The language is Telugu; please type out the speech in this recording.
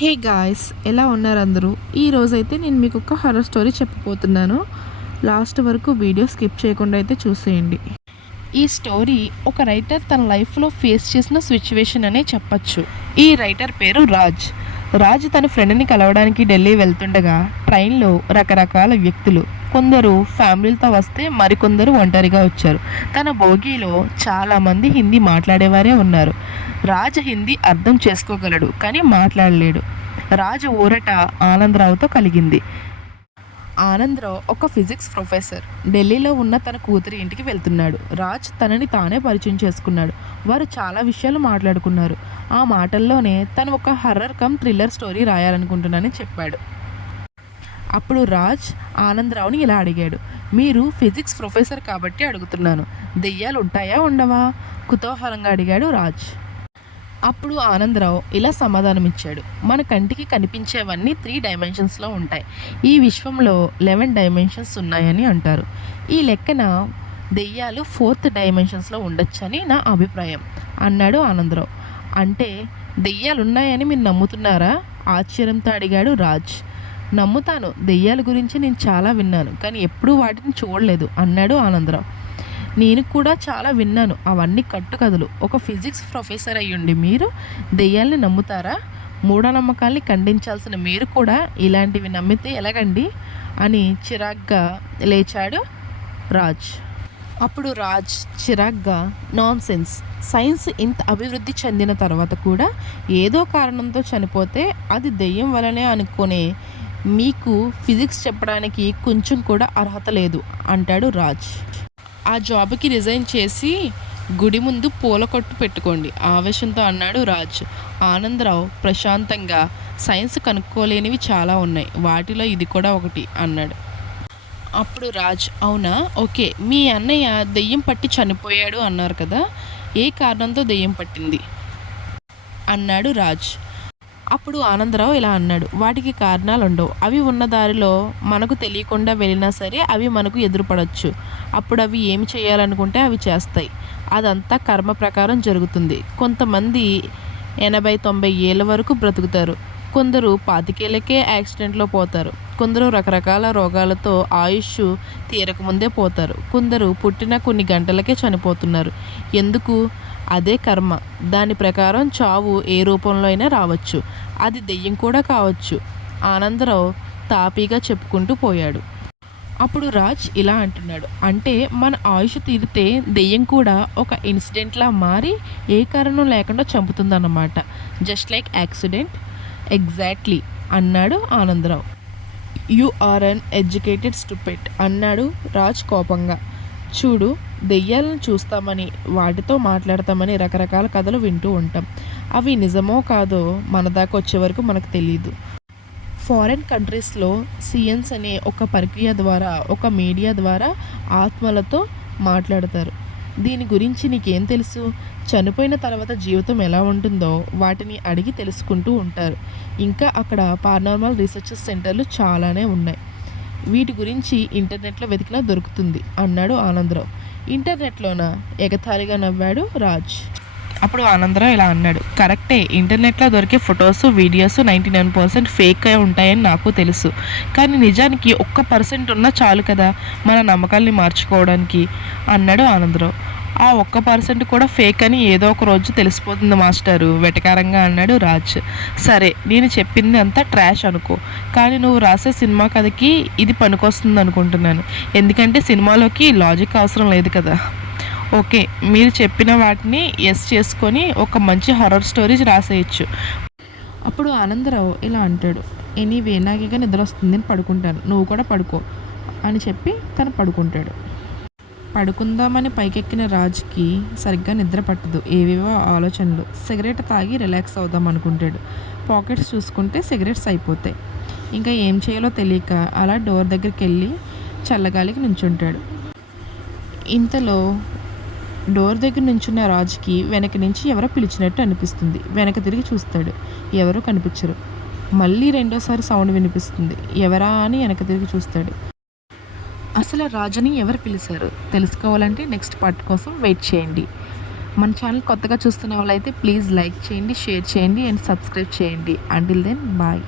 హే గాయస్ ఎలా ఉన్నారు అందరూ? ఈరోజైతే నేను మీకు ఒక హర్రర్ స్టోరీ చెప్పబోతున్నాను. లాస్ట్ వరకు వీడియో స్కిప్ చేయకుండా అయితే చూసేయండి. ఈ స్టోరీ ఒక రైటర్ తన లైఫ్లో ఫేస్ చేసిన సిచ్యువేషన్ అనే చెప్పచ్చు. ఈ రైటర్ పేరు రాజ్. రాజ్ తన ఫ్రెండ్ని కలవడానికి ఢిల్లీ వెళ్తుండగా ట్రైన్లో రకరకాల వ్యక్తులు కొందరు ఫ్యామిలీలతో వస్తే మరికొందరు ఒంటరిగా వచ్చారు. తన బోగీలో చాలామంది హిందీ మాట్లాడేవారే ఉన్నారు. రాజ్ హిందీ అర్థం చేసుకోగలడు కానీ మాట్లాడలేడు. రాజు ఊరట ఆనందరావుతో కలిగింది. ఆనందరావు ఒక ఫిజిక్స్ ప్రొఫెసర్. ఢిల్లీలో ఉన్న తన కూతురి ఇంటికి వెళ్తున్నాడు. రాజ్ తనని తానే పరిచయం చేసుకున్నాడు. వారు చాలా విషయాలు మాట్లాడుకున్నారు. ఆ మాటల్లోనే తను ఒక హర్రర్ కమ్ థ్రిల్లర్ స్టోరీ రాయాలనుకుంటున్నానని చెప్పాడు. అప్పుడు రాజ్ ఆనందరావుని ఇలా అడిగాడు. మీరు ఫిజిక్స్ ప్రొఫెసర్ కాబట్టి అడుగుతున్నాను. దెయ్యాలు ఉంటాయా ఉండవా? కుతూహలంగా అడిగాడు రాజ్. అప్పుడు ఆనందరావు ఇలా సమాధానమిచ్చాడు. మన కంటికి కనిపించేవన్నీ త్రీ డైమెన్షన్స్లో ఉంటాయి. ఈ విశ్వంలో లెవెన్ డైమెన్షన్స్ ఉన్నాయని అంటారు. ఈ లెక్కన దెయ్యాలు ఫోర్త్ డైమెన్షన్స్లో ఉండొచ్చని నా అభిప్రాయం అన్నాడు ఆనందరావు. అంటే దెయ్యాలు ఉన్నాయని మీరు నమ్ముతున్నారా? ఆశ్చర్యంతో అడిగాడు రాజ్. నమ్ముతాను. దెయ్యాల గురించి నేను చాలా విన్నాను కానీ ఎప్పుడూ వాటిని చూడలేదు అన్నాడు ఆనందరావు. నేను కూడా చాలా విన్నాను అవన్నీ కట్టుకథలు. ఒక ఫిజిక్స్ ప్రొఫెసర్ అయ్యుండి మీరు దెయ్యాల్ని నమ్ముతారా? మూఢనమ్మకాల్ని ఖండించాల్సిన మీరు కూడా ఇలాంటివి నమ్మితే ఎలాగండి? అని చిరాగ్గా లేచాడు రాజ్. అప్పుడు రాజ్ చిరాగ్గా నాన్ సెన్స్ సైన్స్ ఇంత అభివృద్ధి చెందిన తర్వాత కూడా ఏదో కారణంతో చనిపోతే అది దెయ్యం వలనే అనుకునే మీకు ఫిజిక్స్ చెప్పడానికి కొంచెం కూడా అర్హత లేదు అంటాడు రాజ్. ఆ జాబ్కి రిజైన్ చేసి గుడి ముందు పూల కొట్టు పెట్టుకోండి ఆవేశంతో అన్నాడు రాజ్. ఆనందరావు ప్రశాంతంగా. సైన్స్ కనుక్కోలేనివి చాలా ఉన్నాయి. వాటిలో ఇది కూడా ఒకటి అన్నాడు. అప్పుడు రాజ్ అవునా? ఓకే. మీ అన్నయ్య దెయ్యం పట్టి చనిపోయాడు అన్నారు కదా. ఏ కారణంతో దెయ్యం పట్టింది? అన్నాడు రాజ్. అప్పుడు ఆనందరావు ఇలా అన్నాడు వాటికి కారణాలు ఉండవు అవి ఉన్న దారిలో మనకు తెలియకుండా వెళ్ళినా సరే అవి మనకు ఎదురుపడవచ్చు అప్పుడు అవి ఏమి చేయాలనుకుంటే అవి చేస్తాయి. అదంతా కర్మ ప్రకారం జరుగుతుంది. కొంతమంది ఎనభై తొంభై ఏళ్ళ వరకు బ్రతుకుతారు. కొందరు పాతికేళ్ళకే యాక్సిడెంట్లో పోతారు. కొందరు రకరకాల రోగాలతో ఆయుష్ తీరకముందే పోతారు. కొందరు పుట్టిన కొన్ని గంటలకే చనిపోతున్నారు. ఎందుకు? అదే కర్మ. దాని ప్రకారం చావు ఏ రూపంలో అయినా రావచ్చు. అది దెయ్యం కూడా కావచ్చు. ఆనందరావు తాపీగా చెప్పుకుంటూ పోయాడు. అప్పుడు రాజ్ ఇలా అంటున్నాడు. అంటే మన ఆయుష్ తీరితే దెయ్యం కూడా ఒక ఇన్సిడెంట్లా మారి ఏ కారణం లేకుండా చంపుతుందన్నమాట. Just like accident. ఎగ్జాక్ట్లీ అన్నాడు Anandarao. You are uneducated stupid అన్నాడు రాజ్ కోపంగా. చూడు దెయ్యాలను చూస్తామని వాటితో మాట్లాడతామని రకరకాల కథలు వింటూ ఉంటాం. అవి నిజమో కాదో మన దాకా వచ్చే వరకు మనకు తెలియదు ఫారెన్ కంట్రీస్లో సిఎన్స్ అనే ఒక ప్రక్రియ ద్వారా ఒక మీడియా ద్వారా ఆత్మలతో మాట్లాడతారు. దీని గురించి నీకేం తెలుసు? చనిపోయిన తర్వాత జీవితం ఎలా ఉంటుందో వాటిని అడిగి తెలుసుకుంటూ ఉంటారు. ఇంకా అక్కడ పారానార్మల్ రీసెర్చ్ సెంటర్లు చాలానే ఉన్నాయి. వీటి గురించి ఇంటర్నెట్లో వెతికినా దొరుకుతుంది అన్నాడు ఆనందరావు. ఇంటర్నెట్లోన? ఎగతాళిగా నవ్వాడు రాజ్. అప్పుడు ఆనందరావు ఇలా అన్నాడు కరెక్టే ఇంటర్నెట్లో దొరికే photos videos ninety nine percent fake అయి ఉంటాయని నాకు తెలుసు. కానీ నిజానికి ఒక్క పర్సెంట్ ఉన్నా చాలు కదా మన నమ్మకాల్ని మార్చుకోవడానికి అన్నాడు ఆనందరావు. ఆ ఒక్క పర్సెంట్ కూడా ఫేక్ అని ఏదో ఒక రోజు తెలిసిపోతుంది మాస్టరు. వెటకారంగా అన్నాడు రాజ్. సరే నేను చెప్పింది అంతా ట్రాష్ అనుకో. కానీ నువ్వు రాసే సినిమా కథకి ఇది పనికొస్తుంది అనుకుంటున్నాను. ఎందుకంటే సినిమాలోకి లాజిక్ అవసరం లేదు కదా. ఓకే మీరు చెప్పిన వాటిని ఎస్ చేసుకొని ఒక మంచి హర్రర్ స్టోరీస్ రాసేయచ్చు. అప్పుడు ఆనందరావు ఇలా అంటాడు. ఎనీవే నాకిగా నిద్ర వస్తుంది నేను పడుకుంటాను. నువ్వు కూడా పడుకో అని చెప్పి తను పడుకుంటాడు. పడుకుందామని పైకెక్కిన రాజ్కి సరిగ్గా నిద్ర పట్టదు. ఏవేవో ఆలోచనలు. సిగరెట్ తాగి రిలాక్స్ అవుదాం అనుకుంటాడు. పాకెట్స్ చూసుకుంటే సిగరెట్స్ అయిపోతాయి. ఇంకా ఏం చేయాలో తెలియక అలా డోర్ దగ్గరికి వెళ్ళి చల్లగాలికి నించుంటాడు. ఇంతలో డోర్ దగ్గర నుంచున్న రాజుకి వెనక నుంచి ఎవరో పిలిచినట్టు అనిపిస్తుంది. వెనక తిరిగి చూస్తాడు. ఎవరో కనిపించరు. మళ్ళీ రెండోసారి సౌండ్ వినిపిస్తుంది. ఎవరా అని వెనక తిరిగి చూస్తాడు. అసలు రాజుని ఎవరు పిలిచారు? తెలుసుకోవాలంటే నెక్స్ట్ పార్ట్ కోసం వెయిట్ చేయండి. మన ఛానల్ కొత్తగా చూస్తున్న వాళ్ళైతే ప్లీజ్ లైక్ చేయండి షేర్ చేయండి అండ్ సబ్స్క్రైబ్ చేయండి. Until then bye